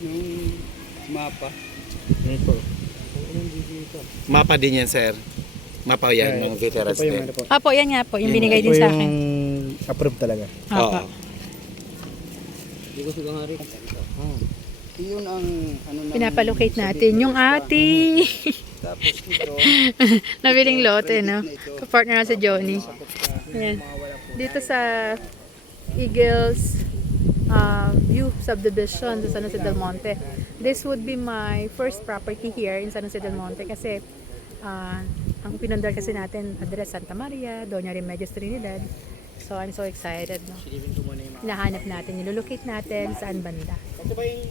Yung mapa. Ito. Mapa din yan, sir. Mapa yan ng veterans po din. ano po. Apo, yan nga po. Yung binigay din po sa yung akin. approved talaga. Apo. Oo. Hindi ko sigang hari. Yun ang ano ng- Pinapalocate natin yung ati. Tapos ito. Nabiling lote, no? Kapartner na si Johnny. Uh, Ayan. po. Dito sa Eagles uh, View Subdivision sa San Jose del Monte. This would be my first property here in San Jose del Monte kasi uh, ang pinundar kasi natin address Santa Maria, Doña Remedios Trinidad. So I'm so excited. No? Hinahanap natin, nilulocate natin saan banda. Ito ba yung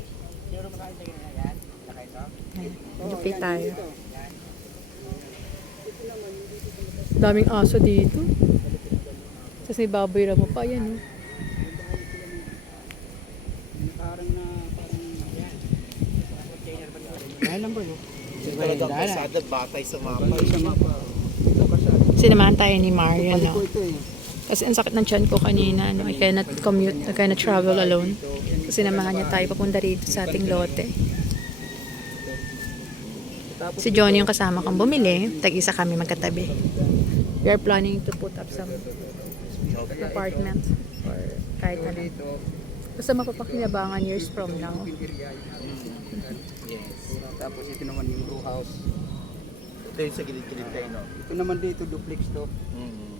locate tayo. Daming aso dito. Tapos may baboy mo pa, yan. Oh. Parang na parang yan. Yan lang ba yun? Talagang kasada batay sa mapa. Sa mapa. Sinamahan tayo ni Marian, Balik no? eh. Kasi ang sakit ng tiyan ko kanina, no? I cannot commute, I cannot travel alone. So sinamahan niya tayo papunta rito sa ating lote. Tapos Si Johnny yung kasama kong bumili, tag-isa kami magkatabi. We are planning to put up some apartment or kahit ano. Basta mapapakinabangan years from now. Yes. Tapos ito naman yung brew house. Ito yung sa gilid-gilid kayo, no? Ito naman dito duplex to. Mm.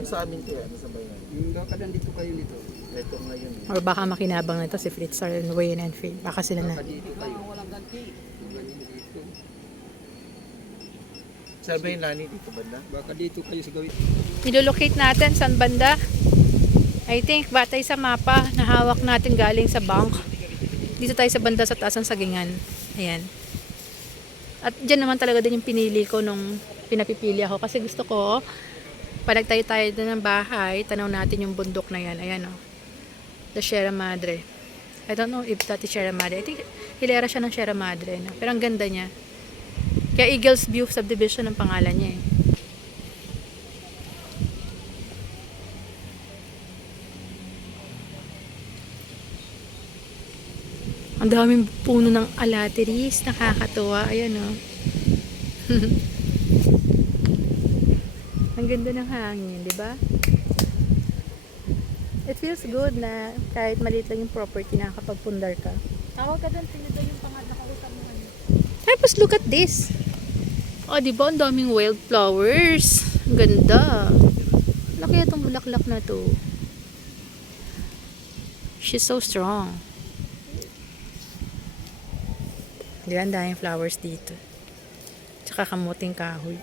Yung sa amin to, ano sa bayan? Yung kakadan dito kayo dito. Ito ngayon. Or baka makinabang nito si Fritz or Wayne and Phil. Baka sila na. Dito kayo. Walang ganti. Ba yung nani dito banda? Baka dito kayo sa gawin. Ilolocate natin saan banda. I think batay sa mapa na hawak natin galing sa bank. Dito tayo sa banda sa taas ng sagingan. Ayan. At dyan naman talaga din yung pinili ko nung pinapipili ako. Kasi gusto ko, pag tayo din ng bahay, tanaw natin yung bundok na yan. Ayan o. The Sierra Madre. I don't know if that is Sierra Madre. I think hilera siya ng Sierra Madre. No? Pero ang ganda niya. Kaya Eagles View Subdivision ang pangalan niya eh. Ang daming puno ng alateris. Nakakatuwa. Ayan o. Ang ganda ng hangin, di ba? It feels good na kahit maliit lang yung property nakakapagpundar ka. Tawag ka doon, tinito yung pangalan ko sa mga ano. Tapos look at this. Oh, di ba? Ang daming wildflowers. Ang ganda. Kaya itong bulaklak na to? She's so strong. Di ba? Ang flowers dito. Tsaka kamuting kahoy.